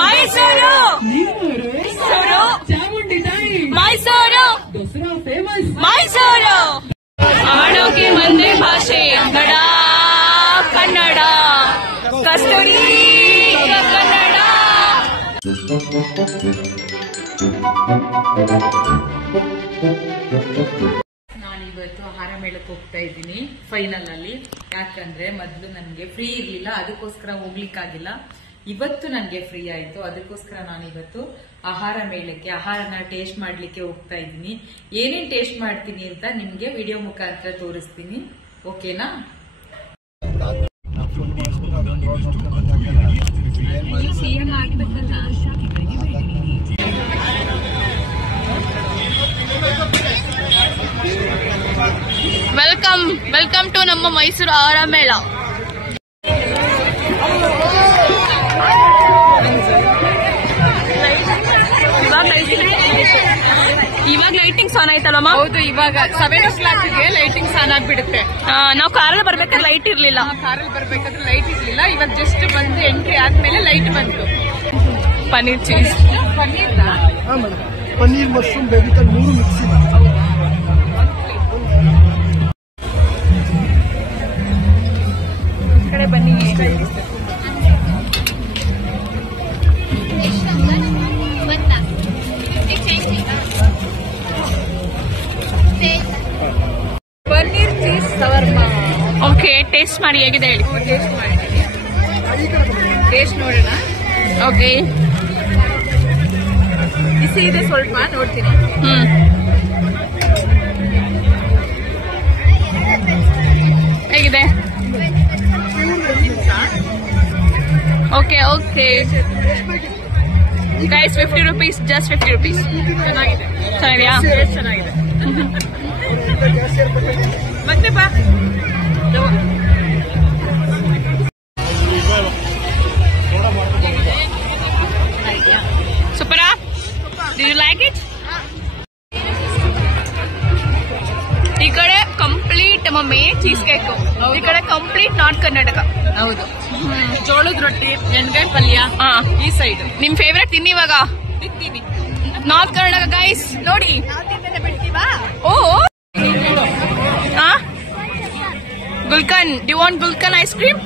ಮೈಸೂರು ಮೈಸೂರು ಚಾಮುಂಡಿ ತಾಯಿ ಮೈಸೂರು ದಸರಾ ಫೇಮಸ್ ಮೈಸೂರು ಆಡೋಕೆ ಒಂದೇ ಭಾಷೆ ಕನ್ನಡ ಕನ್ನಡ ಕಸ್ತೂರಿ ಕನ್ನಡ. ನಾನಿವತ್ತು ಆಹಾರ ಮೇಳಕ್ಕೆ ಹೋಗ್ತಾ ಇದ್ದೀನಿ ಫೈನಲ್ ಅಲ್ಲಿ. ಯಾಕಂದ್ರೆ ಮೊದ್ಲು ನನ್ಗೆ ಫ್ರೀ ಇರ್ಲಿಲ್ಲ, ಅದಕ್ಕೋಸ್ಕರ ಹೋಗ್ಲಿಕ್ಕಾಗಿಲ್ಲ. ಇವತ್ತು ನನ್ಗೆ ಫ್ರೀ ಆಯ್ತು, ಅದಕ್ಕೋಸ್ಕರ ನಾನಿವತ್ತು ಆಹಾರ ಮೇಳಕ್ಕೆ ಆಹಾರನ ಟೇಸ್ಟ್ ಮಾಡ್ಲಿಕ್ಕೆ ಹೋಗ್ತಾ ಇದ್ದೀನಿ. ಏನೇನ್ ಟೇಸ್ಟ್ ಮಾಡ್ತೀನಿ ಅಂತ ನಿಮ್ಗೆ ವಿಡಿಯೋ ಮುಖಾಂತರ ತೋರಿಸ್ತೀನಿ, ಓಕೆನಾ? ವೆಲ್ಕಮ್ ವೆಲ್ಕಮ್ ಟು ನಮ್ಮ ಮೈಸೂರು ಆಹಾರ ಮೇಳ. ಇವಾಗ ಲೈಟಿಂಗ್ಸ್ ಆನ್ ಆಯ್ತಲ್ಲಮ್ಮ? ಹೌದು, ಇವಾಗ 7 o'clock ಲೈಟಿಂಗ್ಸ್ ಆನ್ ಆಗ್ಬಿಡುತ್ತೆ. ನಾವು ಕಾರಲ್ಲಿ ಬರ್ಬೇಕಾದ್ರೆ ಲೈಟ್ ಇರ್ಲಿಲ್ಲ. ಕಾರಲ್ಲಿ ಬರ್ಬೇಕಾದ್ರೆ ಲೈಟ್ ಇರ್ಲಿಲ್ಲ, ಇವಾಗ ಜಸ್ಟ್ ಬಂದು ಎಂಟ್ರಿ ಆದ್ಮೇಲೆ ಲೈಟ್ ಬಂತು. ಪನ್ನೀರ್ ಚೀಸ್, ಪನ್ನೀರ್ ಮಶ್ರೂಮ್ ಬೇಬಿಕಲ್ 3 ಮಿಕ್ಸ್ ಇದೆ. ಕಡೆ ಬನ್ನಿ. ಪನ್ನೀರ್ ಚೀಸ್ ಶವರ್ಮಾ. ಓಕೆ, ಟೇಸ್ಟ್ ಮಾಡಿ ಹೇಗಿದೆ ಹೇಳಿ. ಟೇಸ್ಟ್ ಮಾಡಿ, ಟೇಸ್ಟ್ ನೋಡೋಣ. ಓಕೆ, ಬಿಸಿ ಇದೆ ಸ್ವಲ್ಪ, ನೋಡ್ತೀನಿ. ಹೇಗಿದೆ? Okay okay guys, 50 rupees, just 50 rupees. ಚೆನ್ನಾಗಿದೆ, ಸರಿಯಾ? ಚೆನ್ನಾಗಿದೆ. ಮತ್ತೆ ಬಾ. ಸೂಪರಾ? Do you like it? ಈ ಕಡೆ ಕಂಪ್ಲೀಟ್ ಮಮ್ಮಿ ಚೀಸ್ ಕೇಕ್, ಈ ಕಡೆ ಕಂಪ್ಲೀಟ್ ನಾರ್ತ್ ಕರ್ನಾಟಕ. ಹೌದು, ಜೋಳದ ರೊಟ್ಟಿ, ಎಣ್ಗಾಯಿ ಪಲ್ಯ ಈ ಸೈಡ್. ನಿಮ್ ಫೇವ್ರೆಟ್ ತಿನ್ನಿ ಇವಾಗ. ತಿಂತೀನಿ. ನಾರ್ತ್ ಕರ್ನಾಟಕ ಗೈಸ್ ನೋಡಿ. ಓ gulkand, do you want gulkand ice cream?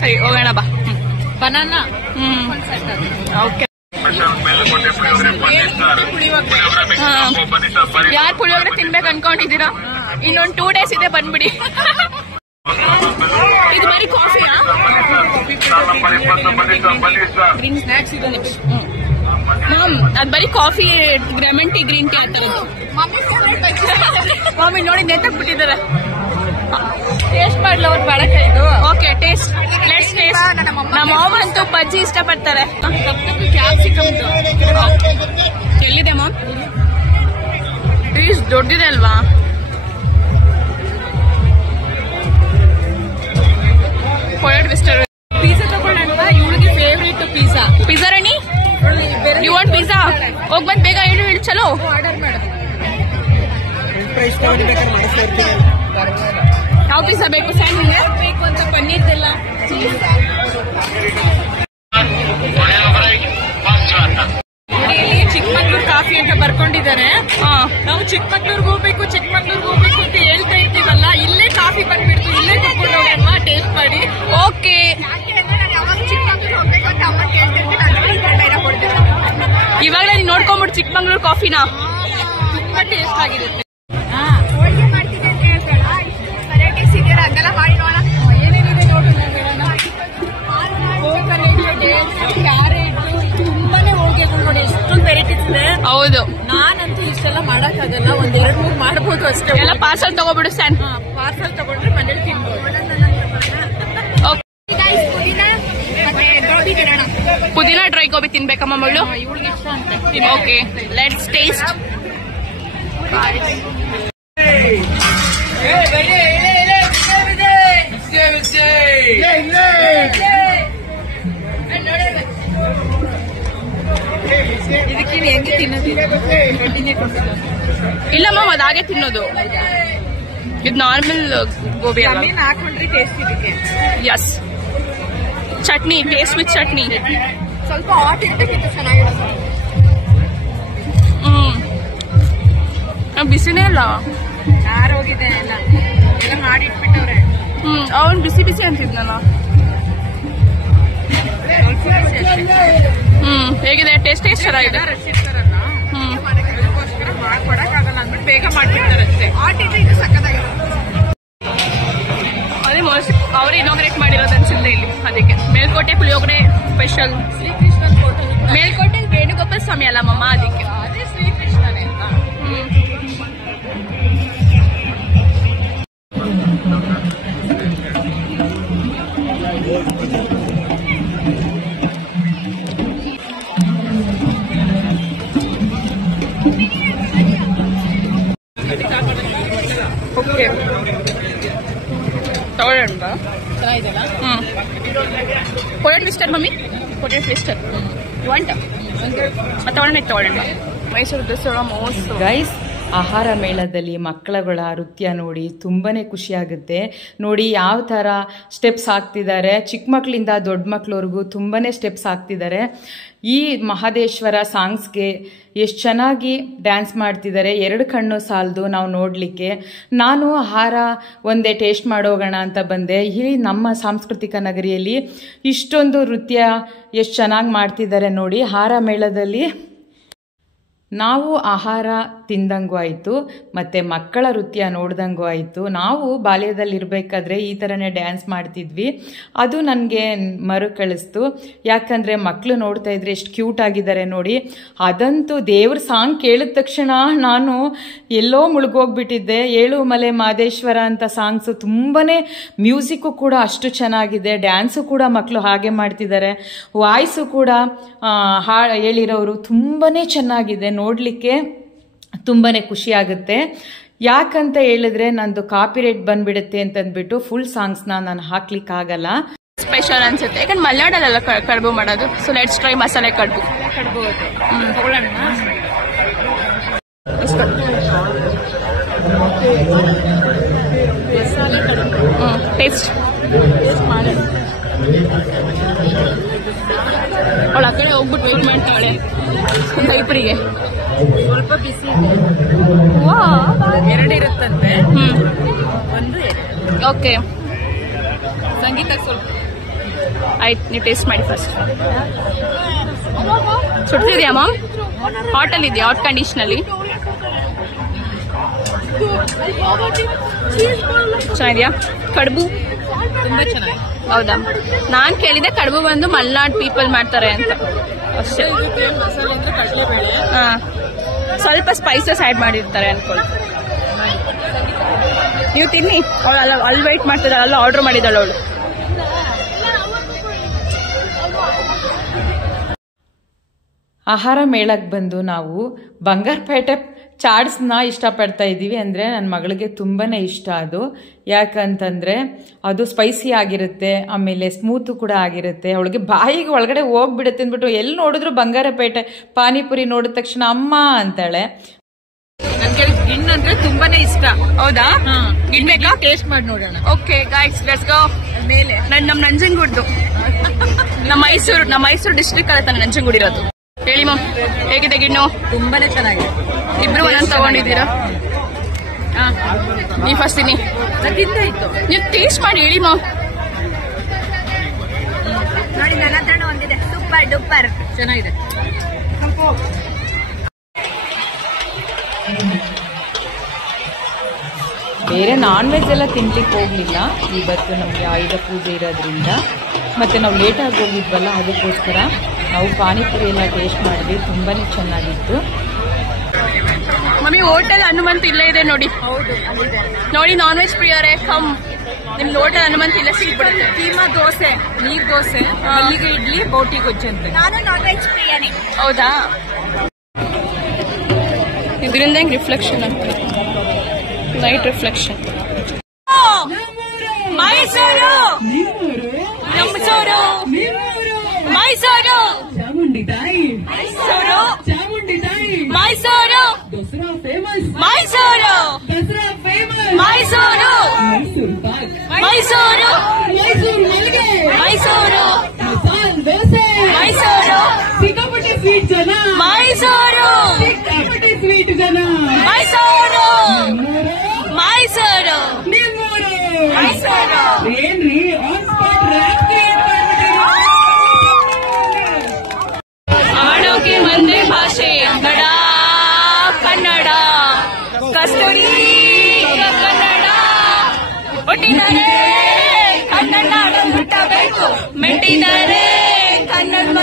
ಸರಿ, ಹೋಗೋಣ ಬಾ. ಬನಾನಾ. ಓಕೆ. ಯಾರು ಪುಳಿಯೋಗರೆ ತಿನ್ಬೇಕು ಅನ್ಕೊಂಡಿದ್ದೀರಾ? ಇನ್ನೊಂದು 2 days ಇದೆ, ಬಂದ್ಬಿಡಿ. ಇದು ಬರೀ ಕಾಫಿಯಾ? ಗ್ರೀನ್ ಸ್ನಾಕ್ಸ್ ಇದೆ ನೆಕ್ಸ್ಟ್. ಅದ್ ಬರೀ coffee, lemon tea, green tea ಅಂತ. ಮಮ್ಮಿ ನೋಡಿ ನೆತ್ತಕ್ಬಿಟ್ಟಿದ್ದಾರೆ. ಟೇಸ್ಟ್ ಮಾಡ್ಲ ಅವ್ರು ಬಾಳಕಾಯಿ ಇದು. Okay, taste, let's taste. ನಮ್ಮ ಮಾಮ ಅಂತೂ ಬಜ್ಜಿ ಇಷ್ಟಪಡ್ತಾರೆ. ಕ್ಯಾಪ್ಸಿಕಮ್ ಎಲ್ಲಿದೆ ಮಾಮ್? ಪೀಸ್ ದೊಡ್ಡದಿದೆ ಅಲ್ವಾ? ಟ್ವಿಸ್ಟರ್. ಪಿಜ್ಜಾ ತಗೊಳ್ಳೋಣ, ಇವಳಿಗೆ ಫೇವ್ರೇಟ್ ಪಿಜ್ಜಾ. ಪಿಜ್ಜಾ ರಾಣಿ, ಯು ವಾಂಟ್ ಪಿಜ್ಜಾ? ಹೋಗ್ ಬಂದ್ ಬೇಗ ಇಳು ಚಲೋ. ಆರ್ಡರ್ ಮಾಡು. ಯಾವ ಪಿಜ್ಜಾ ಬೇಕು ಸರ್ ನಿಮಗೆ? ಬೇಕು ಅಂತ ಪನ್ನೀರ್ದೆಲ್ಲ. ನೋಡಿ, ಇಲ್ಲಿ ಚಿಕ್ಕಮಂಗ್ಳೂರ್ ಕಾಫಿ ಅಂತ ಬರ್ಕೊಂಡಿದ್ದಾರೆ. ನಾವು ಚಿಕ್ಕಮಂಗ್ಳೂರ್ಗೆ ಹೋಗ್ಬೇಕು ಅಂತ ಹೇಳ್ತಾ ಇರ್ತೀವಲ್ಲ, ಇಲ್ಲೇ ಕಾಫಿ ಬಂದ್ಬಿಡ್ತು, ಇಲ್ಲೇ ತಗೊಂಡು ಹೋಗೋಣ, ಟೇಸ್ಟ್ ಮಾಡಿ. ಓಕೆ. ಇವಾಗ ನೀನ್ ನೋಡ್ಕೊಂಡ್ಬಿಟ್ಟು ಚಿಕ್ಕಮಂಗ್ಳೂರ್ ಕಾಫಿನ ತುಂಬಾ ಟೇಸ್ಟ್ ಆಗಿರುತ್ತೆ. ಏನೇನಿದೆ ನೋಡಿ, ಕ್ಯಾರೆಟ್, ತುಂಬಾನೇ ಹೋಳಿಗೆಗಳು ನೋಡಿ, ಎಷ್ಟೊಂದು ವೆರೈಟೀಸ್ ಇದೆ. ಹೌದು, ನಾನಂತೂ ಇಷ್ಟೆಲ್ಲ ಮಾಡಕ್ಕಾಗಲ್ಲ, 1-2-3 ಮಾಡ್ಬೋದು ಅಷ್ಟೇ. ಎಲ್ಲ ಪಾರ್ಸಲ್ ತಗೋಬಿಡು ಸ್ಯಾನ್. ಪಾರ್ಸಲ್ ತಗೊಂಡ್ರೆ ಮನೇಲಿ ತಿನ್ಬೋದು. ಪುದೀನಾ ಡ್ರೈ ಗೋಬಿ ತಿನ್ಬೇಕಮ್ಮ ಮಗಳು? ಇವಳಿಗೆ ಇಷ್ಟ ಅಂತ. Okay, let's taste. ಇದಕ್ಕೆ ಹೆಂಗೆ ತಿನ್ನೋದು? ಇಲ್ಲ ಮ್ಯಾಮ್, ಅದು ಹಾಗೆ ತಿನ್ನೋದು. ಇದು ನಾರ್ಮಲ್ ಗೋಬಿ ಅಲ್ಲ. ಹಾಕೊಂಡ್ರೆ ಟೇಸ್ಟ್ ಇದಕ್ಕೆ. Yes, chutney, taste with chutney. ಸ್ವಲ್ಪ ಹಾಟ್ ಇರ್ಬೇಕಿತ್ತು ಚೆನ್ನಾಗಿರೋದು. ಬಿಸಿನೇ ಅಲ್ಲ, ಹೋಗಿದೆ ಎಲ್ಲ ಎಲ್ಲ ಮಾಡಿಟ್ಬಿಟ್ಟವ್ರೆ. ಅವನ್ ಬಿಸಿ ಬಿಸಿ ಅಂತಿದ್ನಲ್ಲ. ಹೇಗಿದೆ ಟೇಸ್ಟ್? ಚೆನ್ನಾಗಿದೆ. ರಚಿರ್ತಾರಲ್ಲ ಅದಕ್ಕೋಸ್ಕರ ಮಾಡ್ಕೊಡಕ್ಕಾಗಲ್ಲ ಅಂದ್ಬಿಟ್ಟು ಬೇಗ ಮಾಡ್ಬಿಡ್ತಾರೆ ಅಷ್ಟೇ. ಇದು ಸಕ್ಕತ್ತಾಗಿರೋದು. ಅದೇ ಮೋಸ್ಟ್ ಅವ್ರು ಇನಾಗ್ರೇಟ್ ಮಾಡಿರೋದು ಅನ್ಸಿಲ್ಲ ಇಲ್ಲಿ, ಅದಕ್ಕೆ. ಮೇಲ್ಕೋಟೆ ಪುಳಿಯೋಗರೆ ಸ್ಪೆಷಲ್. ಶ್ರೀಕೃಷ್ಣನ್ ಫೋಟೋ. ಮೇಲ್ಕೋಟೆ ವೇಣುಗೋಪಾಲ ಸ್ವಾಮಿ ಅಲ್ಲಮ್ಮ, ಅದಕ್ಕೆ. ಅದೇ ಶ್ರೀಕೃಷ್ಣನೇ ಅಂತ. ಓಕೆ ತಗೊಳ್ಳೋಣ. ಚೆನ್ನಾಗಿದೆಲ್ಲ. Potato twister mummy, potato twister want ತಗೊಳ್ಳೋಣ. ಮೈಸೂರು ದಸರಾ ಮಹೋತ್ಸವ. ಗೈಸ್, ಆಹಾರ ಮೇಳದಲ್ಲಿ ಮಕ್ಕಳುಗಳ ನೃತ್ಯ ನೋಡಿ ತುಂಬಾನೇ ಖುಷಿ ಆಗುತ್ತೆ. ನೋಡಿ ಯಾವ ಥರ ಸ್ಟೆಪ್ಸ್ ಹಾಕ್ತಿದ್ದಾರೆ, ಚಿಕ್ಕ ಮಕ್ಕಳಿಂದ ದೊಡ್ಡ ಮಕ್ಕಳವರೆಗೂ ತುಂಬಾನೇ ಸ್ಟೆಪ್ಸ್ ಹಾಕ್ತಿದ್ದಾರೆ. ಈ ಮಹದೇಶ್ವರ ಸಾಂಗ್ಸ್ಗೆ ಎಷ್ಟು ಚೆನ್ನಾಗಿ ಡ್ಯಾನ್ಸ್ ಮಾಡ್ತಿದ್ದಾರೆ. 2 ಕಣ್ಣು ಸಾಲದು ನಾವು ನೋಡಲಿಕ್ಕೆ. ನಾನು ಆಹಾರ ಒಂದೇ ಟೇಸ್ಟ್ ಮಾಡೋಗೋಣ ಅಂತ ಬಂದೆ. ಇಲ್ಲಿ ನಮ್ಮ ಸಾಂಸ್ಕೃತಿಕ ನಗರಿಯಲ್ಲಿ ಇಷ್ಟೊಂದು ನೃತ್ಯ ಎಷ್ಟು ಚೆನ್ನಾಗಿ ಮಾಡ್ತಿದ್ದಾರೆ ನೋಡಿ. ಆಹಾರ ಮೇಳದಲ್ಲಿ ನಾವು ಆಹಾರ ತಿಂದಂಗೂ ಆಯಿತು, ಮತ್ತು ಮಕ್ಕಳ ನೃತ್ಯ ನೋಡ್ದಂಗೂ ಆಯಿತು. ನಾವು ಬಾಲ್ಯದಲ್ಲಿರಬೇಕಾದ್ರೆ ಈ ಥರನೇ ಡ್ಯಾನ್ಸ್ ಮಾಡ್ತಿದ್ವಿ. ಅದು ನನಗೆ ಮರುಕಳಿಸ್ತು. ಯಾಕಂದರೆ ಮಕ್ಕಳು ನೋಡ್ತಾ ಇದ್ರೆ ಎಷ್ಟು ಕ್ಯೂಟ್ ಆಗಿದ್ದಾರೆ ನೋಡಿ. ಅದಂತೂ ದೇವ್ರ ಸಾಂಗ್ ಕೇಳಿದ ತಕ್ಷಣ ನಾನು ಎಲ್ಲೋ ಮುಳುಗೋಗ್ಬಿಟ್ಟಿದ್ದೆ. ಏಳುಮಲೆ ಮಹದೇಶ್ವರ ಅಂತ ಸಾಂಗ್ಸು ತುಂಬಾ ಮ್ಯೂಸಿಕ್ಕು ಕೂಡ ಅಷ್ಟು ಚೆನ್ನಾಗಿದೆ. ಡ್ಯಾನ್ಸು ಕೂಡ ಮಕ್ಕಳು ಹಾಗೆ ಮಾಡ್ತಿದ್ದಾರೆ. ವಾಯ್ಸು ಕೂಡ ಹೇಳಿರೋರು ತುಂಬಾ ಚೆನ್ನಾಗಿದೆ. ನೋಡಲಿಕ್ಕೆ ತುಂಬಾ ಖುಷಿ ಆಗುತ್ತೆ. ಯಾಕಂತ ಹೇಳಿದ್ರೆ ನಂದು ಕಾಪಿರೈಟ್ ಬಂದ್ಬಿಡುತ್ತೆ ಅಂತಂದ್ಬಿಟ್ಟು ಫುಲ್ ಸಾಂಗ್ಸ್ನ ನಾನು ಹಾಕ್ಲಿಕ್ಕಾಗಲ್ಲ. ಸ್ಪೆಷಲ್ ಅನ್ಸುತ್ತೆ, ಯಾಕಂದ್ರೆ ಮಲೆನಾಡಲ್ಲ ಕಡುಬು ಮಾಡೋದು. ಸೊ ಲೆಟ್ಸ್ ಟ್ರೈ ಮಸಾಲೆ ಕಡುಬು. ತಗೊಳ್ಳೋಣ. ಮಸಾಲೆ ಕಡುಬು ಟೇಸ್ಟ್ ಮಾಡೋಣ. ಅವಳ ಆ ಕಡೆ ಹೋಗ್ಬಿಟ್ಟು ವೇಟ್ ಮಾಡ್ತಾಳೆ ಇಬ್ಬರಿಗೆ. ಸ್ವಲ್ಪ ಬಿಸಿ ಇದೆ. 2 ಇರುತ್ತಂತೆ. ಒಂದು ಓಕೆ, ಸಂಗೀತ ಸ್ವಲ್ಪ ಆಯ್ತು. ನೀವು ಟೇಸ್ಟ್ ಮಾಡಿ ಫಸ್ಟ್. ಸುಡ್ತಿದ್ಯಾ ಮ್ಯಾಮ್? ಹಾಟಲ್ಲಿ ಇದೆಯಾ? ಹಾಟ್ ಕಂಡೀಷನಲ್ಲಿ ಚೆನ್ನಾಗಿದೆಯಾ ಕಡುಬು? ತುಂಬಾ ಚೆನ್ನಾಗಿ. ಹೌದಾ? ನಾನ್ ಕೇಳಿದೆ ಕಡುಬು ಬಂದು ಮಲೆನಾಡ್ ಪೀಪಲ್ ಮಾಡ್ತಾರೆ ಅಂತ ಅಷ್ಟೇ. ಮಸಾಲೆ ಅಂದ್ರೆ ಕಡಲೆಬೇಳೆ. ಸ್ವಲ್ಪ ಸ್ಪೈಸಸ್ ಆಡ್ ಮಾಡಿರ್ತಾರೆ ಅನ್ಕೊಳ್ಳಿ. ನೀವು ತಿನ್ನಿ. ಅವಳು ಅಲ್ಲಿ ವೆಯ್ಟ್ ಮಾಡ್ತಿದ್ದಾಳೆ, ಅಲ್ಲ ಆರ್ಡರ್ ಮಾಡಿದ್ದಾಳೆ ಅವಳು. ಆಹಾರ ಮೇಳಕ್ಕೆ ಬಂದು ನಾವು ಬಂಗಾರಪೇಟೆ ಚಾಟ್ಸ್ನ ಇಷ್ಟಪಡ್ತಾ ಇದ್ದೀವಿ. ಅಂದರೆ ನನ್ನ ಮಗಳಿಗೆ ತುಂಬಾ ಇಷ್ಟ ಅದು. ಯಾಕಂತಂದರೆ ಅದು ಸ್ಪೈಸಿ ಆಗಿರುತ್ತೆ, ಆಮೇಲೆ ಸ್ಮೂತು ಕೂಡ ಆಗಿರುತ್ತೆ. ಅವಳಿಗೆ ಬಾಯಿಗೆ ಒಳಗಡೆ ಹೋಗ್ಬಿಡುತ್ತೆ ಅಂದ್ಬಿಟ್ಟು ಎಲ್ಲಿ ನೋಡಿದ್ರು ಬಂಗಾರಪೇಟೆ ಪಾನಿಪುರಿ ನೋಡಿದ ತಕ್ಷಣ ಅಮ್ಮ ಅಂತಾಳೆ. ನನಗೆ ಗಿಣ್ಣು ಅಂದ್ರೆ ತುಂಬಾನೇ ಇಷ್ಟ. ಹೌದಾ? ಗಿಣ್ ಬೇಕಾ? ಟೇಸ್ಟ್ ಮಾಡಿ ನೋಡೋಣ. Okay guys, let's go. ಮೇಲೆ ನಮ್ಮ ನಂಜನಗೂಡ್ದು, ನಮ್ಮ ಮೈಸೂರು ಡಿಸ್ಟ್ರಿಕ್ಟ್ ಅಲ್ಲ ತಾನೆ ನಂಜನಗೂಡು ಇರೋದು. ಹೇಳಿ ಮ್ಯಾಮ್, ಹೇಗಿದೆ ಗಿಣ್ಣು? ತುಂಬಾನೇ ಚೆನ್ನಾಗಿದೆ. ಇಬ್ರು ಒಂದೊಂದು ತಗೊಂಡಿದ್ದೀರಾ? ನೀವು ಫಸ್ಟ್ ತಿನ್ನಿ. ನೀವು ಟೇಸ್ಟ್ ಮಾಡಿ ಹೇಳಿ ಮ್ಯಾಮ್. ನೋಡಿ, ನನ್ನ ಹತ್ರನೂ ಒಂದಿದೆ. ಸೂಪರ್ ಡೂಪರ್ ಚೆನ್ನಾಗಿದೆ. ಬೇರೆ ನಾನ್ ವೆಜ್ ಎಲ್ಲ ತಿನ್ಲಿಕ್ಕೆ ಹೋಗ್ಲಿಲ್ಲ ಇವತ್ತು. ನಮಗೆ ಆಯುಧ ಪೂಜೆ ಇರೋದ್ರಿಂದ ಮತ್ತೆ ನಾವು ಲೇಟಾಗಿ ಹೋಗಿದ್ವಲ್ಲ, ಅದಕ್ಕೋಸ್ಕರ ನಾವು ಪಾನಿಪುರಿ ಎಲ್ಲ ಟೇಸ್ಟ್ ಮಾಡಿದ್ವಿ. ತುಂಬಾನೇ ಚೆನ್ನಾಗಿತ್ತು. ಮಮ್ಮಿ ಹೋಟೆಲ್ ಹನುಮಂತ್ ಇಲ್ಲೇ ಇದೆ ನೋಡಿ. ನೋಡಿ, ನಾನ್ ವೆಜ್ ಪ್ರಿಯರೇ ಕಮ್. ನಿಮ್ಗೆ ಹೋಟೆಲ್ ಹನುಮಂತ್ ಇಲ್ಲ ಸಿಗ್ಬಿಡುತ್ತೆ. ಕೀಮಾ ದೋಸೆ, ನೀರ್ ದೋಸೆ, ಮಲ್ಲಿಗೆ ಇಡ್ಲಿ, ಬೋಟಿ ಗೊಜ್ಜು ಅಂತ. ನಾನು ನಾನ್ ವೆಜ್ ಪ್ರಿಯನೇ. ಹೌದಾ? ಇದರಿಂದ ಹೆಂಗ್ ರಿಫ್ಲೆಕ್ಷನ್ ಆಗ್ತದೆ, ನೈಟ್ ರಿಫ್ಲೆಕ್ಷನ್. ಮೈಸೂರು ಮೈಸೂರು ಮೈಸೂರು ಚಾಮುಂಡಿ ತಾಯಿ, ಮೈಸೂರು ಚಾಮುಂಡಿ ತಾಯಿ, ಮೈಸೂರು ದಸರಾ ಫೇಮಸ್, ಮೈಸೂರು ದಸರಾ ಫೇಮಸ್, ಮೈಸೂರು ಮೈಸೂರು ಪಾಕ್, ಮೈಸೂರು ಮೈಸೂರು ಮಲ್ಲಿಗೆ, ಮೈಸೂರು ಮಸಾಲ್ ದೋಸೆ, ಮೈಸೂರು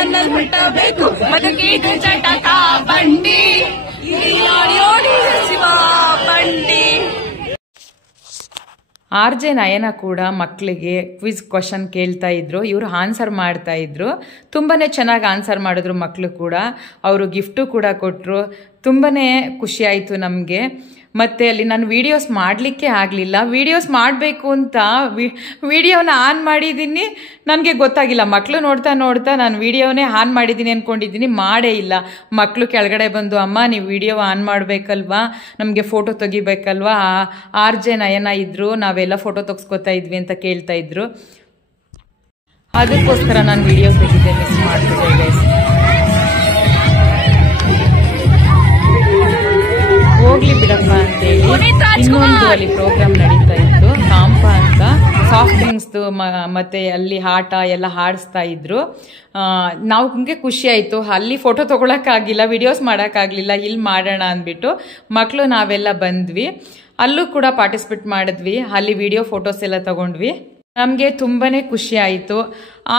ಕಣ್ಣಲ್ಲಿ ಹುಟ್ಟಬೇಕು ಬದುಕಿಗೆ ಜಟಕ ಬಂಡಿ ನೋಡಿ ಶಿವ ಬಂಡಿ. RJ ನಯನ ಕೂಡ ಮಕ್ಕಳಿಗೆ ಕ್ವಿಜ್ ಕ್ವಶನ್ ಕೇಳ್ತಾ ಇದ್ರು, ಇವರು ಆನ್ಸರ್ ಮಾಡ್ತಾ ಇದ್ರು. ತುಂಬಾನೇ ಚೆನ್ನಾಗಿ ಆನ್ಸರ್ ಮಾಡಿದ್ರು ಮಕ್ಕಳು ಕೂಡ. ಅವರು ಗಿಫ್ಟು ಕೂಡ ಕೊಟ್ಟರು. ತುಂಬಾನೇ ಖುಷಿ ಆಯಿತು ನಮಗೆ. ಮತ್ತು ಅಲ್ಲಿ ನಾನು ವೀಡಿಯೋಸ್ ಮಾಡಲಿಕ್ಕೆ ಆಗಲಿಲ್ಲ. ವೀಡಿಯೋಸ್ ಮಾಡಬೇಕು ಅಂತ ವಿಡಿಯೋನ ಆನ್ ಮಾಡಿದ್ದೀನಿ, ನನಗೆ ಗೊತ್ತಾಗಿಲ್ಲ. ಮಕ್ಕಳು ನೋಡ್ತಾ ನೋಡ್ತಾ ನಾನು ವಿಡಿಯೋನೇ ಆನ್ ಮಾಡಿದ್ದೀನಿ ಅಂದ್ಕೊಂಡಿದ್ದೀನಿ, ಮಾಡೇ ಇಲ್ಲ. ಮಕ್ಕಳು ಕೆಳಗಡೆ ಬಂದು ಅಮ್ಮ ನೀವು ವಿಡಿಯೋ ಆನ್ ಮಾಡಬೇಕಲ್ವಾ, ನಮಗೆ ಫೋಟೋ ತೆಗಿಬೇಕಲ್ವಾ, RJ ನಯನ ಇದ್ದರು, ನಾವೆಲ್ಲ ಫೋಟೋ ತೆಗೆಸ್ಕೊತಾ ಇದ್ವಿ ಅಂತ ಕೇಳ್ತಾ ಇದ್ರು. ಅದಕ್ಕೋಸ್ಕರ ನಾನು ವಿಡಿಯೋ ತೆಗಿದ್ದೆ, ಮಿಸ್ ಮಾಡ್ತಿದ್ದೆ ಗೈಸ್. ಹೋಗ್ಲಿ ಬಿಡಪ್ಪ ಅಂತೇಳಿ ಇನ್ನೊಂದು ಅಲ್ಲಿ ಪ್ರೋಗ್ರಾಮ್ ನಡೀತಾ ಇತ್ತು, ಕಾಂಪ ಅಂತ. ಸಾಫ್ಟ್ ಡ್ರಿಂಕ್ಸ್ದು ಮತ್ತೆ ಅಲ್ಲಿ ಆಟ ಎಲ್ಲ ಹಾಡಿಸ್ತಾ ಇದ್ರು. ನಮ್ಗೆ ಖುಷಿ ಆಯಿತು. ಅಲ್ಲಿ ಫೋಟೋ ತೊಗೊಳಕ್ಕಾಗಿಲ್ಲ, ವಿಡಿಯೋಸ್ ಮಾಡೋಕ್ಕಾಗಲಿಲ್ಲ, ಇಲ್ಲಿ ಮಾಡೋಣ ಅಂದ್ಬಿಟ್ಟು ಮಕ್ಕಳು ನಾವೆಲ್ಲ ಬಂದ್ವಿ. ಅಲ್ಲೂ ಕೂಡ ಪಾರ್ಟಿಸಿಪೇಟ್ ಮಾಡಿದ್ವಿ. ಅಲ್ಲಿ ವಿಡಿಯೋ ಫೋಟೋಸ್ ಎಲ್ಲ ತಗೊಂಡ್ವಿ. ನಮಗೆ ತುಂಬಾನೇ ಖುಷಿ ಆಯಿತು.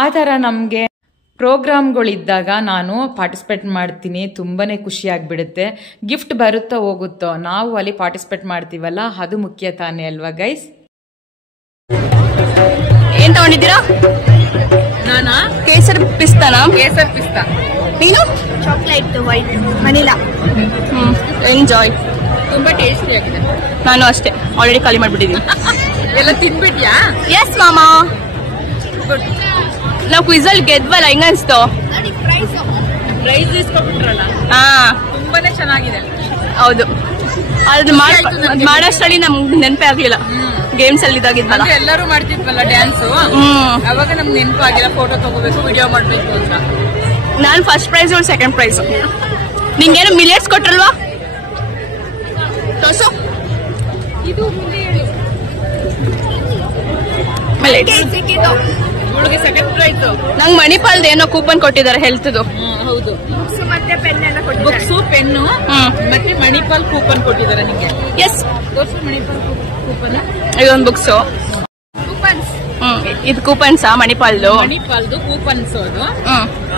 ಆ ಥರ ನಮಗೆ ಪ್ರೋಗ್ರಾಮ್ಗಳಿದ್ದಾಗ ನಾನು ಪಾರ್ಟಿಸಿಪೇಟ್ ಮಾಡ್ತೀನಿ, ತುಂಬಾನೇ ಖುಷಿ ಆಗಿಬಿಡುತ್ತೆ. ಗಿಫ್ಟ್ ಬರುತ್ತೋ ಹೋಗುತ್ತೋ, ನಾವು ಅಲ್ಲಿ ಪಾರ್ಟಿಸಿಪೇಟ್ ಮಾಡ್ತೀವಲ್ಲ, ಅದು ಮುಖ್ಯ ತಾನೇ ಅಲ್ವಾ ಗೈಸ್? ಏನ್ ತಗೊಂಡಿದ್ದೀರಾ? ನಾನಾ ಕೇಸರ್ ಪಿಸ್ತಾನಾ? ಕೇಸರ್ ಪಿಸ್ತಾ. ನೀನು? Chocolate white vanilla. ಎಂಜಾಯ್. ತುಂಬಾ ಟೇಸ್ಟಿ ಆಗಿದೆ. ನಾನು ಅಷ್ಟೇ, ಆಲ್ರೆಡಿ ಖಾಲಿ ಮಾಡ್ಬಿಟ್ಟಿದ್ದೀನಿ. ಎಲ್ಲ ತಿನ್ಬಿಟ್ಯಾ? ಎಸ್ ಮಾಮಾ. ನಾವು ಕ್ವಿಜಲ್ಲಿ ಗೆದ್ವಲ್ಲ, ಹೆಂಗ ಅನ್ಸ್ತು? ಪ್ರೈಸ್ ಇಸ್ಕೊಬಿಟ್ರಲ್ಲ, ಹಾ ತುಂಬಾನೇ ಚೆನ್ನಾಗಿದೆ. ಹೌದು, ಅದು ಮಾಡಷ್ಟರಲ್ಲಿ ನಮ್ಗೆ ನೆನಪೇ ಆಗ್ಲಿಲ್ಲ. ಗೇಮ್ಸ್ ಅಲ್ಲಿ ಇದಾಗಿದ್ವಲ್ಲ, ಎಲ್ಲರೂ ಮಾಡ್ತಿದ್ವಲ್ಲ ಡ್ಯಾನ್ಸ್, ಅವಾಗ ನಮ್ಗೆ ನೆನಪು ಆಗಿಲ್ಲ ಫೋಟೋ ತಗೋಬೇಕು, ವಿಡಿಯೋ ಮಾಡ್ಬೇಕು ಅಂತ. ನಾನು ಫಸ್ಟ್ ಪ್ರೈಸ್, ಸೆಕೆಂಡ್ ಪ್ರೈಸ್. ನಿಂಗೇನು ಮಿಲಿಯಟ್ಸ್ ಕೊಟ್ರಲ್ವಾ? ತೋರ್ಸು. ಇದು ಇವಳಿಗೆ ಸೆಕೆಂಡ್ ಪ್ರೈಸ್. ನಂಗೆ ಮಣಿಪಾಲ್ದು ಏನೋ ಕೂಪನ್ ಕೊಟ್ಟಿದ್ದಾರೆ ಹೆಲ್ತ್ದು. ಹೌದು, ಮತ್ತೆ ಪೆನ್ ಎಲ್ಲ ಕೊಟ್ಟಿದ್ದಾರೆ. ಬುಕ್ಸು, ಪೆನ್ನು ಮತ್ತೆ ಮಣಿಪಾಲ್ ಕೂಪನ್ ಕೊಟ್ಟಿದ್ದಾರೆ ನಿಮಗೆ. Yes, Manipal coupon. ಇದೊಂದು ಬುಕ್ಸು, ಇದು ಕೂಪನ್ಸಾ? ಮಣಿಪಾಲ್ದು ಕೂಪನ್ಸ್ ಅದು.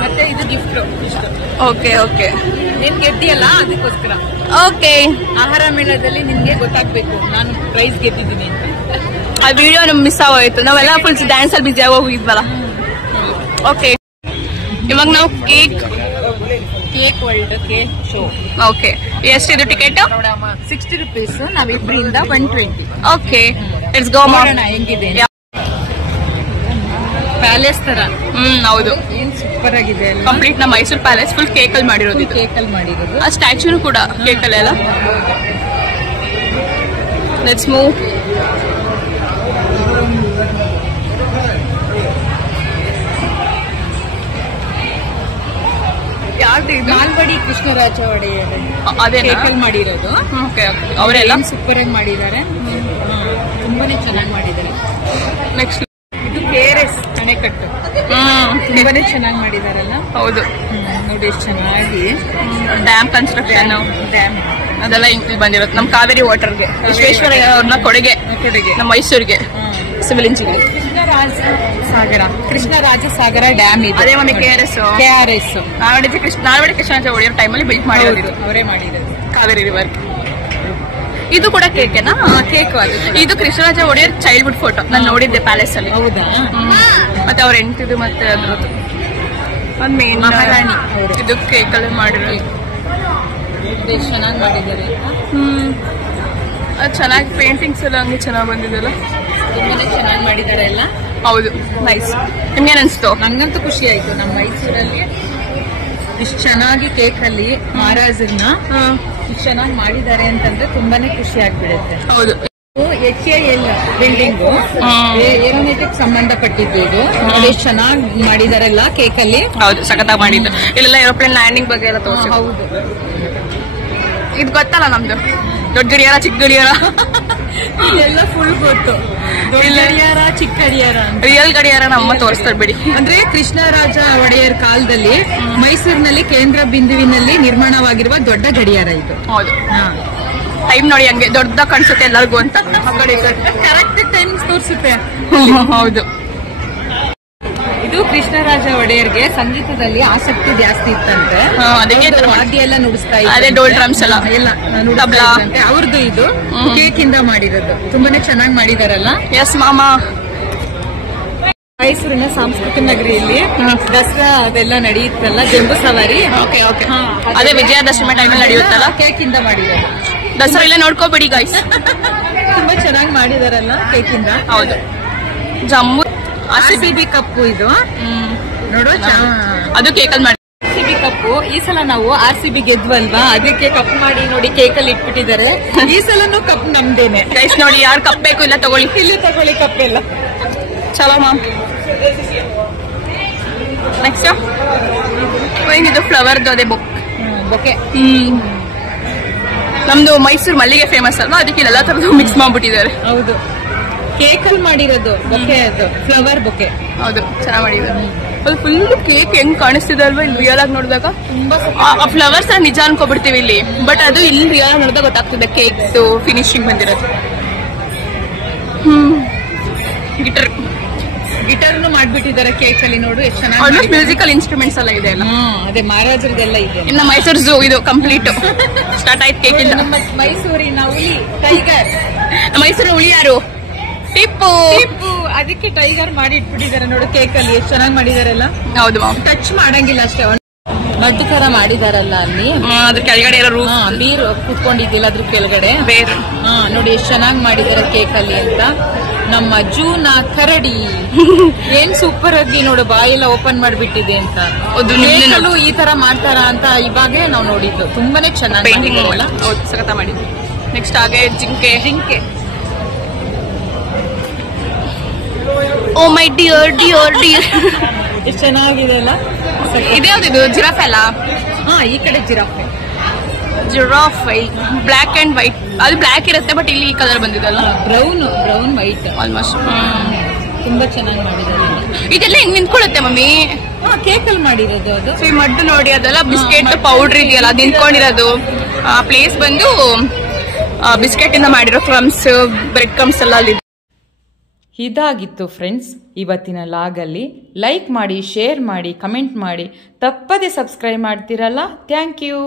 ಮತ್ತೆ ಇದು ಗಿಫ್ಟ್. ಓಕೆ ಓಕೆ, ನೀನ್ ಗೆದ್ದಿಯಲ್ಲ ಅದಕ್ಕೋಸ್ಕರ. ಓಕೆ, ಆಹಾರ ಮೇಳದಲ್ಲಿ ನಿಮ್ಗೆ ಗೊತ್ತಾಗ್ಬೇಕು ನಾನು ಪ್ರೈಸ್ ಗೆದ್ದಿದ್ದೀನಿ ಅಂತ. ಆ ವಿಡಿಯೋ ನಮ್ಗೆ ಮಿಸ್ ಆಗೋಯ್ತು, ನಾವೆಲ್ಲ ಫುಲ್ ಡ್ಯಾನ್ಸ್ ಅಲ್ಲಿ ಬಿಜಿ ಹೋಗಿದ್ವಲ್ಲ. ಓಕೆ, ಇವಾಗ ನಾವು cake world cake show. Okay, ಎಷ್ಟಿದು ಟಿಕೆಟ್? 60 ರೂಪೀಸ್. ನಾವಿಬ್ರಿಂದ 120. Okay, let's go. ಮಾಡೋಣ ಹೆಂಗಿದೆ. ಪ್ಯಾಲೇಸ್ ತರ. ಹೌದು, ಏನ್ ಸೂಪರ್ ಆಗಿದೆ. ಕಂಪ್ಲೀಟ್ ನಮ್ಮ ಮೈಸೂರು ಪ್ಯಾಲೇಸ್ ಫುಲ್ ಕೇಕ್ ಅಲ್ಲಿ ಮಾಡಿರೋದು. ಕೇಕ್ ಅಲ್ಲಿ ಮಾಡಿರೋದು. ಆ ಸ್ಟ್ಯಾಚ್ಯೂನು ಕೂಡ ಕೇಕ್ ಅಲ್ಲಿ ಅಲ್ಲ. Let's move. ನಾಲ್ವಡಿ ಕೃಷ್ಣರಾಜ ಒಡೆಯರ್ ಅದೇ ಕೇಕ್ ಅಲ್ಲಿ ಮಾಡಿರೋದು. ಅವರೆಲ್ಲ ಸೂಪರ್ ಆಗಿ ಮಾಡಿದ್ದಾರೆ, ತುಂಬಾನೇ ಚೆನ್ನಾಗಿ ಮಾಡಿದ್ದಾರೆ. ನೆಕ್ಸ್ಟ್ ಇದು KRS ಅಣೆಕಟ್ಟು, ತುಂಬಾನೇ ಚೆನ್ನಾಗಿ ಮಾಡಿದಾರಲ್ಲ. ಹೌದು, ನೋಡಿ ಎಷ್ಟು ಚೆನ್ನಾಗಿ. ಡ್ಯಾಮ್ ಕನ್ಸ್ಟ್ರಕ್ಷನ್, ಡ್ಯಾಮ್ ಅದೆಲ್ಲ ಇಲ್ಲಿ ಬಂದಿರುತ್ತೆ. ನಮ್ಮ ಕಾವೇರಿ ವಾಟರ್ಗೆ, ವಿಶ್ವೇಶ್ವರಯ್ಯ ಅವ್ರನ್ನ ಕೊಡುಗೆ ನಮ್ಮ ಮೈಸೂರಿಗೆ ಸಿವಿಲ್ ಇಂಜಿನಿಯರ್. ಕೃಷ್ಣರಾಜ ಸಾಗರ ಡ್ಯಾಮ್ ಇದೆ. ಅದೇ ಮಮ್ಮಿ KRS. ನಾಲ್ವಡಿ ಕೃಷ್ಣರಾಜ ಒಡೆಯರ್ ಟೈಮಲ್ಲಿ ಬಿಲ್ಟ್ ಮಾಡಿರೋದು, ಅವರೇ ಮಾಡಿರೋದು. ಕಾವೇರಿ ರಿವರ್. ಇದು ಕೂಡ ಕೇಕೇನಾ? ಕೇಕ್. ಇದು ಕೃಷ್ಣರಾಜ ಒಡೆಯರ್ ಚೈಲ್ಡ್ಹುಡ್ ಫೋಟೋ ನಾನು ನೋಡಿದ್ದೆ ಪ್ಯಾಲೇಸ್ ಅಲ್ಲಿ. ಹೌದಾ? ಮತ್ತೆ ಅವ್ರ ಹೆಂಡತಿದು ಮತ್ತೆ ಅದ್ರದ್ದು ಒಂದ್ ಮೇನ್ ಮಹಾರಾಣಿ. ಇದು ಕೇಕ್ ಅಲ್ಲಿ ಮಾಡಿರೋದು. ಚೆನ್ನಾಗಿ ಮಾಡಿದ್ದಾರೆ. ಅದು ಚೆನ್ನಾಗಿ ಪೇಂಟಿಂಗ್ಸ್ ಎಲ್ಲ ಹಂಗೆ ಚೆನ್ನಾಗಿ ಬಂದಿದೆಲ್ಲ, ತುಂಬಾನೇ ಚೆನ್ನಾಗಿ ಮಾಡಿದ್ದಾರೆ ಎಲ್ಲ. ಹೌದು, ನೈಸ್. ನಿಮ್ಗೇನ್ ಅನ್ಸ್ತು? ನಂಗಂತೂ ಖುಷಿ ಆಯ್ತು. ನಮ್ಮ ಮೈಸೂರಲ್ಲಿ ಇಷ್ಟು ಚೆನ್ನಾಗಿ ಕೇಕ್ ಅಲ್ಲಿ ಮಹಾರಾಜರನ್ನ ಇಷ್ಟು ಚೆನ್ನಾಗಿ ಮಾಡಿದ್ದಾರೆ ಅಂತಂದ್ರೆ ತುಂಬಾನೇ ಖುಷಿ ಆಗ್ಬಿಡುತ್ತೆ. ಹೌದು, HAL ಬಿಲ್ಡಿಂಗ್ ಏರೋನಾಟಿಕ್ ಸಂಬಂಧಪಟ್ಟಿದ್ದು ಇದು. ಎಷ್ಟು ಚೆನ್ನಾಗಿ ಮಾಡಿದಾರಲ್ಲ ಕೇಕ್ ಅಲ್ಲಿ. ಹೌದು, ಸಖತ್ತಾಗಿ ಮಾಡಿದ್ದು. ಇಲ್ಲೆಲ್ಲ ಏರೋಪ್ಲೇನ್ ಲ್ಯಾಂಡಿಂಗ್ ಬಗ್ಗೆ ಎಲ್ಲ ತೋರಿಸಿ. ಹೌದು, ಇದು ಗೊತ್ತಲ್ಲ ನಮ್ದು ದೊಡ್ಡ ಗಡಿಯಾರ ಚಿಕ್ಕ ಗಡಿಯಾರ. ಇಲ್ಲೆಲ್ಲ ಫುಲ್ ಗೊತ್ತು. ಗಡಿಯಾರ, ಚಿಕ್ಕ ಗಡಿಯಾರ, ರಿಯಲ್ ಗಡಿಯಾರ ನಮ್ಮ ತೋರಿಸ್ತಾರೆ ಬಿಡಿ. ಅಂದ್ರೆ ಕೃಷ್ಣರಾಜ ಒಡೆಯರ್ ಕಾಲದಲ್ಲಿ ಮೈಸೂರಿನಲ್ಲಿ ಕೇಂದ್ರ ಬಿಂದುವಿನಲ್ಲಿ ನಿರ್ಮಾಣವಾಗಿರುವ ದೊಡ್ಡ ಗಡಿಯಾರ ಇದು. ಹೌದು, ಟೈಮ್ ನೋಡಿ ಹಂಗೆ ದೊಡ್ಡ ಕಾಣಿಸುತ್ತೆ ಎಲ್ಲರಿಗೂ ಅಂತ. ಕರೆಕ್ಟ್ ಟೈಮ್ ತೋರಿಸುತ್ತೆ. ಹೌದು, ಇದು ಕೃಷ್ಣರಾಜ ಒಡೆಯರ್ಗೆ ಸಂಗೀತದಲ್ಲಿ ಆಸಕ್ತಿ ಜಾಸ್ತಿ ಇತ್ತಂತೆ. ಅದಕ್ಕೆ ವಾದ್ಯ ಎಲ್ಲ ನುಡಿಸ್ತಾ ಅದೇ ಡೋಲ್ ಡ್ರಮ್ಸ್ ಎಲ್ಲ ತಬಲಾ ಅವ್ರದ್ದು. ಇದು ಕೇಕ್ ಇಂದ ಮಾಡಿರೋದು, ತುಂಬಾನೇ ಚೆನ್ನಾಗಿ ಮಾಡಿದಾರಲ್ಲ. ಎಸ್ ಮಾಮಾ. ಮೈಸೂರಿನ ಸಾಂಸ್ಕೃತಿಕ ನಗರಿಯಲ್ಲಿ ದಸರಾ ಅದೆಲ್ಲ ನಡೆಯುತ್ತಲ್ಲ, ಜಂಬೂ ಸವಾರಿ. ಅದೇ ವಿಜಯದಶಮಿ ಟೈಮಲ್ಲಿ ನಡೆಯುತ್ತಲ್ಲ, ಕೇಕ್ ಇಂದ ಮಾಡಿದ್ದಾರೆ. ದಸರಾ ಎಲ್ಲ ನೋಡ್ಕೋಬೇಡಿ ಗೈಸ್, ತುಂಬಾ ಚೆನ್ನಾಗಿ ಮಾಡಿದಾರಲ್ಲ ಕೇಕ್ ಇಂದ. ಹೌದು. ಜಮ್ಮು RCB ಕಪ್ಪು ಇದು ನೋಡು, ಅದು ಕೇಕಲ್ಲಿ ಮಾಡಿ. RCB ಕಪ್ಪು. ಈ ಸಲ ನಾವು RCB ಗೆದ್ವಲ್ವಾ, ಅದಕ್ಕೆ ಕಪ್ ಮಾಡಿ ನೋಡಿ ಕೇಕಲ್ಲಿ ಇಟ್ಬಿಟ್ಟಿದ್ದಾರೆ. ಈ ಸಲನು ಕಪ್ ನಮ್ದೇನೆ ಗೈಸ್. ನೋಡಿ ಯಾರು ಕಪ್ ಬೇಕು ಇಲ್ಲ ತಗೊಳ್ಳಿ, ಇಲ್ಲಿ ತಗೊಳ್ಳಿ ಕಪ್ಪೆಲ್ಲ. ಚಲೋ ಮ್ಯಾಮ್. ನೆಕ್ಸ್ಟ್ ಇದು ಫ್ಲವರ್ದು ಅದೇ ಬೊಕೆ. ನಮ್ದು ಮೈಸೂರು ಮಲ್ಲಿಗೆ ಫೇಮಸ್ ಅಲ್ವಾ, ಅದಕ್ಕೆ ಎಲ್ಲ ತರದ್ದು ಮಿಕ್ಸ್ ಮಾಡ್ಬಿಟ್ಟಿದ್ದಾರೆ. ಹೌದು, ಕೇಕಲ್ಲಿ ಮಾಡಿರೋದು ಬೊಕೆ, ಅದು ಫ್ಲವರ್ ಬೊಕೆ. ಹೌದು, ಚೆನ್ನಾಗಿ ಮಾಡಿದ್ದಾರೆ. ಅದು ಫುಲ್ ಕೇಕ್ ಹೆಂಗ್ ಕಾಣಿಸ್ತಿದೆ ಅಲ್ವಾ ಇಲ್ಲಿ ರಿಯಲ್ ಆಗಿ ನೋಡಿದಾಗ. ಆ ಫ್ಲವರ್ಸ್ ನಿಜ ಅನ್ಕೋಬಿಡ್ತೀವಿ ಇಲ್ಲಿ, ಬಟ್ ಅದು ಇಲ್ಲಿ ರಿಯಲ್ ಆಗಿ ನೋಡಿದಾಗ ಗೊತ್ತಾಗ್ತದೆ ಕೇಕ್ ಫಿನಿಶಿಂಗ್ ಬಂದಿರೋದು. ಗಿಟಾರ್ನು ಮಾಡ್ಬಿಟ್ಟಿದ್ದಾರೆ ಕೇಕ್ ಅಲ್ಲಿ, ನೋಡು ಎಷ್ಟು ಚೆನ್ನಾಗಿ. ಆಲ್ಮೋಸ್ಟ್ ಮ್ಯೂಸಿಕಲ್ ಇನ್ಸ್ಟ್ರೂಮೆಂಟ್ಸ್ ಎಲ್ಲ ಇದೆ ಅಲ್ಲ. ಅದೇ ಮಹಾರಾಜರದೆಲ್ಲ ಇದೆ. ಇನ್ನು ಮೈಸೂರು ಝೂ ಇದು ಕಂಪ್ಲೀಟ್ ಸ್ಟಾರ್ಟ್ ಆಯ್ತು ಕೇಕ್ ಇಂದ. ನಮ್ಮ ಮೈಸೂರಿನ ಹುಲಿ ಟೈಗರ್. ಮೈಸೂರು ಹುಲಿ ಯಾರು? ಟಿಪ್ಪು. ಅದಕ್ಕೆ ಟೈಗರ್ ಮಾಡಿ ಇಟ್ಬಿಟ್ಟಿದ್ದಾರೆ ನೋಡು ಕೇಕ್ ಅಲ್ಲಿ, ಎಷ್ಟು ಚೆನ್ನಾಗಿ ಮಾಡಿದಾರಲ್ಲ. ಹೌದು ಮ್ಯಾಮ್. ಟಚ್ ಮಾಡಂಗಿಲ್ಲ ಅಷ್ಟೇ, ಮದ್ದು ತರ ಮಾಡಿದಾರಲ್ಲ ಅಲ್ಲಿ. ಅದ್ರ ಕೆಳಗಡೆ ಎಲ್ಲ ನೀರು ಕುತ್ಕೊಂಡಿದ್ದಿಲ್ಲ ಅದ್ರ ಕೆಳಗಡೆ ಬೇರೆ. ನೋಡಿ ಎಷ್ಟು ಚೆನ್ನಾಗಿ ಮಾಡಿದಾರೆ ಕೇಕ್ ಅಲ್ಲಿ ಅಂತ. ನಮ್ಮ ಜೂನ ಕರಡಿ ಏನ್ ಸೂಪರ್ ಆಗಿ ನೋಡು, ಬಾಯೆಲ್ಲ ಓಪನ್ ಮಾಡ್ಬಿಟ್ಟಿದೆ ಅಂತ. ಈ ತರ ಮಾಡ್ತಾರ ಅಂತ ಇವಾಗೇ ನಾವು ನೋಡಿದ್ದು. ತುಂಬಾನೇ ಚೆನ್ನಾಗಿ ಸಖತ ಮಾಡಿದ್ವಿ. ನೆಕ್ಸ್ಟ್ ಹಾಗೆ ಜಿಂಕೆ. ಓ ಮೈ ಡಿಯರ್ ಡಿಯರ್ ಡಿಯರ್, ಎಷ್ಟು ಚೆನ್ನಾಗಿದೆ ಅಲ್ಲ. ಇದ್ಯಾವ್ದಿದು? ಜಿರಾಫೆ ಅಲ್ಲ? ಈ ಕಡೆ ಜಿರಾಫೆ. Black and white. ಅದು ಬ್ಲಾಕ್ ಇರುತ್ತೆ, ಬಟ್ ಇಲ್ಲಿ ಈ ಕಲರ್ ಬಂದಿದಲ್ಲ, ಬ್ರೌನ್ ವೈಟ್ ಆಲ್ಮೋಸ್ಟ್. ತುಂಬಾ ಚೆನ್ನಾಗಿ ಮಾಡಿದ್ದಾರೆ. ಇದೆಲ್ಲ ಹೆಂಗ್ ನಿಂತ್ಕೊಳ್ಳುತ್ತೆ ಮಮ್ಮಿ? ಕೇಕ್ ಅಲ್ಲಿ ಮಾಡಿರೋದು ಅದು. ಈ ಮಡ್ಡು ನೋಡಿ, ಅದೆಲ್ಲ ಬಿಸ್ಕೆಟ್ ಪೌಡರ್ ಇದೆಯಲ್ಲ, ಅದು ನಿಂತ್ಕೊಂಡಿರೋದು. ಪ್ಲೇಸ್ ಬಂದು ಬಿಸ್ಕೆಟ್ ಇಂದ ಮಾಡಿರೋ ಕ್ರಮ್ಸ್, ಬ್ರೆಡ್ ಕ್ರಮ್ಸ್ ಎಲ್ಲ ಅಲ್ಲಿ. ಇದಾಗಿತ್ತು ಫ್ರೆಂಡ್ಸ್ ಇವತ್ತಿನ ಲಾಗಲ್ಲಿ. ಲೈಕ್ ಮಾಡಿ, ಶೇರ್ ಮಾಡಿ, ಕಮೆಂಟ್ ಮಾಡಿ, ತಪ್ಪದೆ ಸಬ್ಸ್ಕ್ರೈಬ್ ಮಾಡ್ತಿರಲ್ಲ. Thank you.